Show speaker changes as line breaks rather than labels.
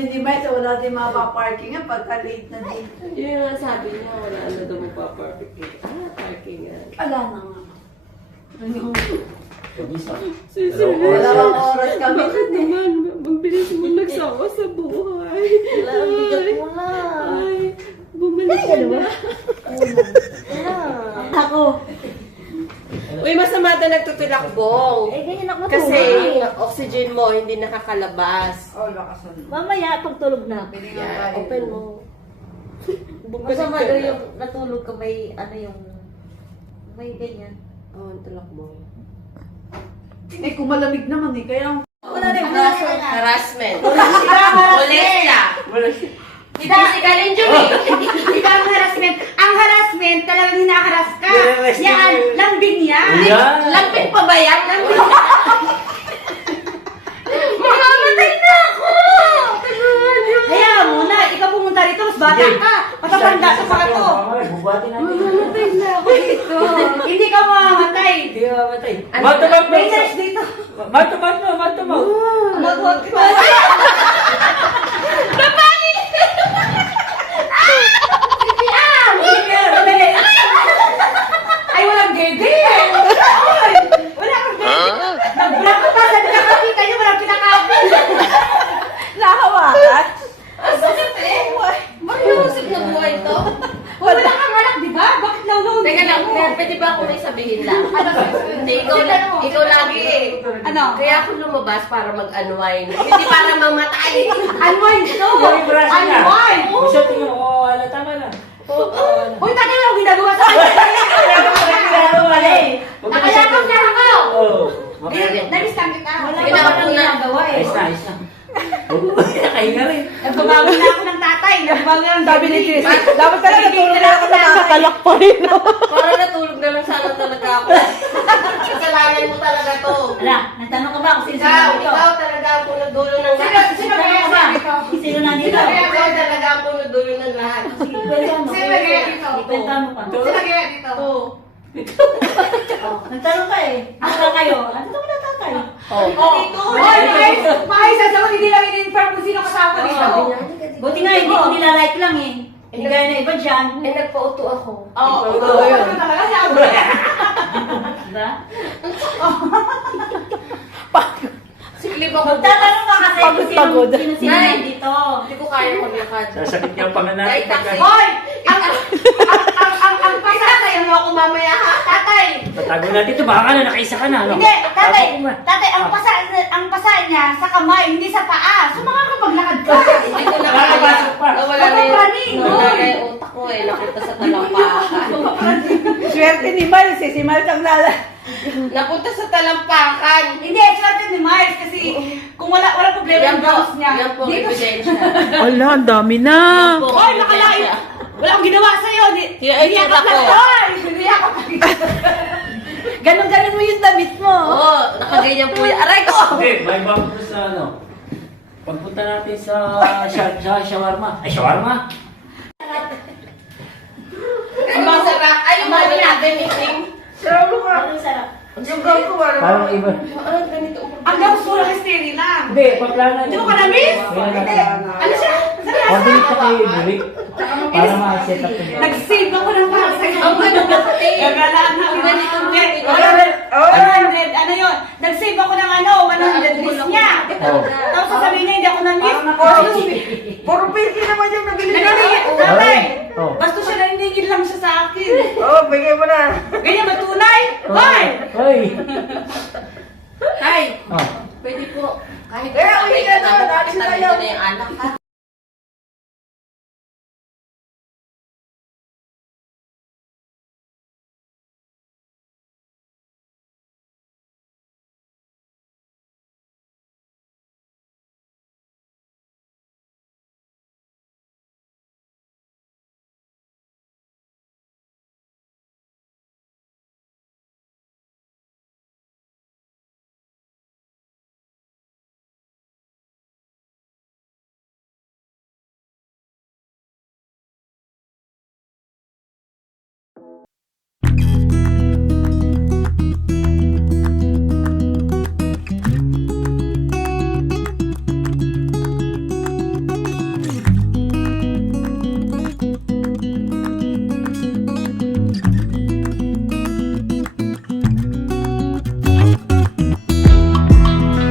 ni Mike, wala din mapaparking nga pagka late na din.
Yun nga sabi niya, wala na daw magpa-parking. Parking nga.
Ala na nga.
Wala
bang oras kami
Bakit
dun eh?
naman? Magbilis mo nagsawa sa buhay.
Wala, ang bigat mo na.
Ay, bumalik ka na.
Ako.
Uy, masama na nagtutulakbong.
Ganyan ako
Kasi
matulog.
yung oxygen mo hindi nakakalabas.
Oh, lakasan mo.
Mamaya, pagtulog na.
Pwede nga
Yan,
tayo.
open mo.
Masama daw yung natulog ka may, may ganyan.
Oh, ang tulakbong.
Eh, kung malamig naman eh, kaya...
Wala rin braso.
Harassment. Molestia. Physical injury.
Ikaw ang harassment. Ang harassment, talagang hinaharas ka. Yan, lambing yan.
Lampit pa ba yan?
Mamamatay na ako! Hayaan mo na, ikaw pumunta rito, mas bata ka. Patapanda sa paka to.
Bubuhatin natin.
Mamamatay na ako dito. Hindi ka mamamatay.
Hindi ka mamatay. Matabag mo!
May nurse dito.
Matabag mo! Matabag!
Mag-hold ka. Ay, walang gede. Wala kang gede. Nag-block ka pa. Sabi ka kapita niyo, walang pinakapit.
Nakawakat?
Ang sakit eh. Makiusip na buhay to.
Wala kang anak, di ba? Bakit law-law?
Teka lang, pwede ba ako may sabihin lang? Hindi, ikaw lagi eh.
Ano?
Kaya ako lumabas para mag-unwind. Hindi para mamatay.
Unwind to.
Yung braso niya.
Unwind.
Gusto tingin mo, wala tama lang.
Uy, tayo lang ginagawa sa akin. Nakayakap na ako.
Oo.
Namiss lang kita. Wala
Ginawa
ka
ko
nang
na.
ginagawa eh.
Ayos na, ayos na. Nakahinga rin.
Nagbabago na ako ng tatay. Nagbabago na ng
Sabi ni Chris, dapat ka na natulog na ako sa kalakparin.
Parang natulog na lang sana talaga ako. Kasalanan mo talaga to.
Wala, nagtanong ka ba kung sino
Ikaw talaga ang punod-dulo ng lahat.
Sino kaya dito?
Sino nandito?
Ikaw talaga ang punod-dulo ng lahat.
Sige, kwento mo.
Sino kaya dito?
Kwento mo pa.
Sino kaya dito?
Nagtanong ka eh. Ano kayo? Ano ka na tatay?
May sasagot, hindi lang in-inform kung sino kasama dito.
Buti nga, hindi ko nilalike lang eh. Hindi kaya na iba dyan.
Eh, nagpauto ako.
Oo, ano talaga sabi.
Diba?
Siklip ako.
Magtatanong ka kasi kung
Pagod.
sino
Nay.
nandito.
Hindi ko kaya maglakad.
Sasakit niya ang panganan.
Ay, taxi.
Hoy! Ang
Sasaya mo ako mamaya ha?
tatay!
Tatago natin ito. Baka ka na, nakaisa ka na. Ano?
Hindi, tatay!
Tago mo.
Tatay, ang pasa niya sa kamay, hindi sa paa. So makakapaglakad ka.
Hindi ko na kaya.
Nakakapasok pa.
Nawala na
Mapapraning,
nawala
hoy.
na yung utak ko eh. Nakita sa talampakan.
Swerte ni Miles eh, si Miles ang lala.
Napunta sa talampakan.
Hindi, swerte ni Mars kasi kung wala problema
Yan
yung
po.
bounce niya.
Yan po,
Dito
ebidensya.
Ala, ang dami na.
Yan po,
Hoy, nakalain!
ebidensya.
Wala akong ginawa sa'yo.
Ay,
Niyakap
kita
lang.
ko.
Hoy! Niyakap lang.
Ganon-ganon mo yung damit mo.
Oo, nakaganyan po yan. Aray ko!
Hindi, may bago ko sa ano. Pagpunta natin sa shawarma. Ay, shawarma?
Ano ba sarap? Ay, yung mga natin meeting.
Sarap ka.
Ano sarap?
Yung gawin ko, wala.
Parang iba.
Ano ganito?
Ang gawin ko lang steady lang.
Hindi, paplana.
Hindi mo ka na-miss?
Hindi.
Ano siya?
Order ka kay Burik. Para ma-set up yun.
Nag-save ako ng para sa'yo.
Ang ganda kasi.
Gagalaan na
Ang ganito mo.
100, ano yun? Nag-save ako ng 100 miss niya.
Oh.
Tapos sasabihin niya, hindi ako na-miss.
Puro pilki naman yung nabili
Nanginigil,
ko.
tatay.
Oh.
Basta siya nanginigil lang siya sa akin.
Oo, bigay mo na.
Ganyan matunay? Hoy!
Hoy!
Tay,
Oh.
pwede po. Kahit
Eh, uli ka na,
nakita
dati
mo
na
na
yan.
yung anak ha.